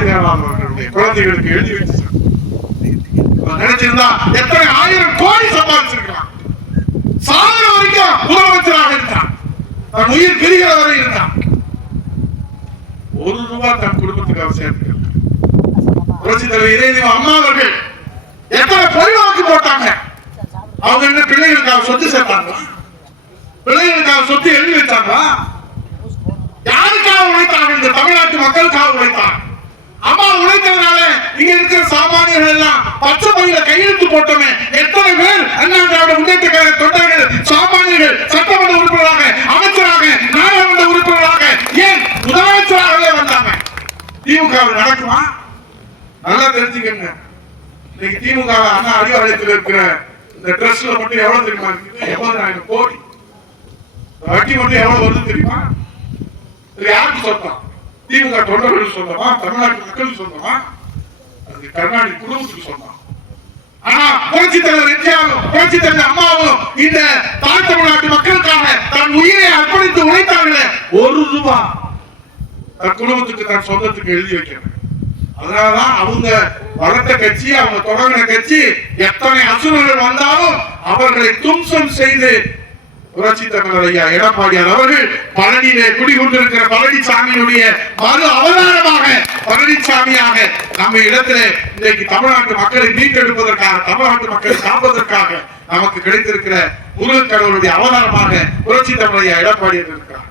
ஜெயலலிதா அவர்களுடைய குழந்தைகளுக்கு எழுதி வச்சு நினைச்சிருந்தா எத்தனை ஆயிரம் கோடி சம்பாதிச்சிருக்கலாம். சாகர வரைக்கும் முதலமைச்சராக இருந்தான், தன் உயிர் பிரிகிற வரை இருந்தான். ₹1 தன் குடும்பத்துக்காக சேர்த்துக்கிறார். புரட்சி தலைவர் இதயதெய்வம் அம்மா அவர்கள் எத்தனை பொறிவாக்கு போட்டாங்க. அவங்க என்ன பிள்ளைகளுக்காக சொத்து சேர்த்தாங்களா? பிள்ளைகளுக்காக சொத்து எழுதி வச்சாங்களா? யாருக்காக உழைத்தாங்க? இந்த தமிழ்நாட்டு மக்களுக்காக உழைத்தாங்க. அம்மா உழைத்ததுனால இங்க இருக்கிற சாமானியர்கள் எல்லாம் பச்சை பையில கையெழுத்து போட்டோமே எத்தனை பேர் அண்ணா திராவிட முன்னேற்ற கழக தொண்டர்கள், சாமானியர்கள் சட்டமன்ற உறுப்பினராக, அமைச்சராக, நாடாளுமன்ற உறுப்பினராக, ஏன் முதலமைச்சராகவே வந்தாங்க. திமுக நடக்குமா? நல்லா தெரிஞ்சுக்கங்க. இன்னைக்கு திமுக அண்ணா அறிவாலயத்தில் இருக்கிற இந்த ட்ரஸ்ட்ல மட்டும் எவ்வளவு தெரியுமா இருக்குது? 80,000 கோடி. வட்டி மட்டும் எவ்வளவு வருது தெரியுமா? யாருக்கு சொந்தம்? திமுக தொண்டர்கள் சொந்தமா? தமிழ்நாட்டு மக்களுக்கு சொந்தமா? அது கருணாநிதி குடும்பத்துக்கு சொந்தம். ஆனா புரட்சி தலைவர் எம்ஜிஆரும் புரட்சி தலைவர் அம்மாவும் இந்த தாய் தமிழ்நாட்டு மக்களுக்காக தன் உயிரை அர்ப்பணித்து உழைத்தாங்களே, ₹1 தன் குடும்பத்துக்கு தன் சொந்தத்துக்கு எழுதி வைக்கணும். அதனாலதான் அவங்க வளர்த்த கட்சி, அவங்க தொடங்கின கட்சி எத்தனை அசுரர்கள் வந்தாலும் அவர்களை தும்சம் செய்து புரட்சி தலைவர் ஐயா எடப்பாடியார் அவர்கள் பழனியிலே குடிகொண்டிருக்கிற பழனிசாமியினுடைய மறு அவதாரமாக பழனிசாமியாக நம்ம இடத்திலே இன்றைக்கு தமிழ்நாட்டு மக்களை மீட்டெடுப்பதற்காக, தமிழ்நாட்டு மக்களை காப்பதற்காக நமக்கு கிடைத்திருக்கிற முருகன் கடவுளுடைய அவதாரமாக புரட்சி தலைவர் ஐயா எடப்பாடியார் இருக்கிறார்.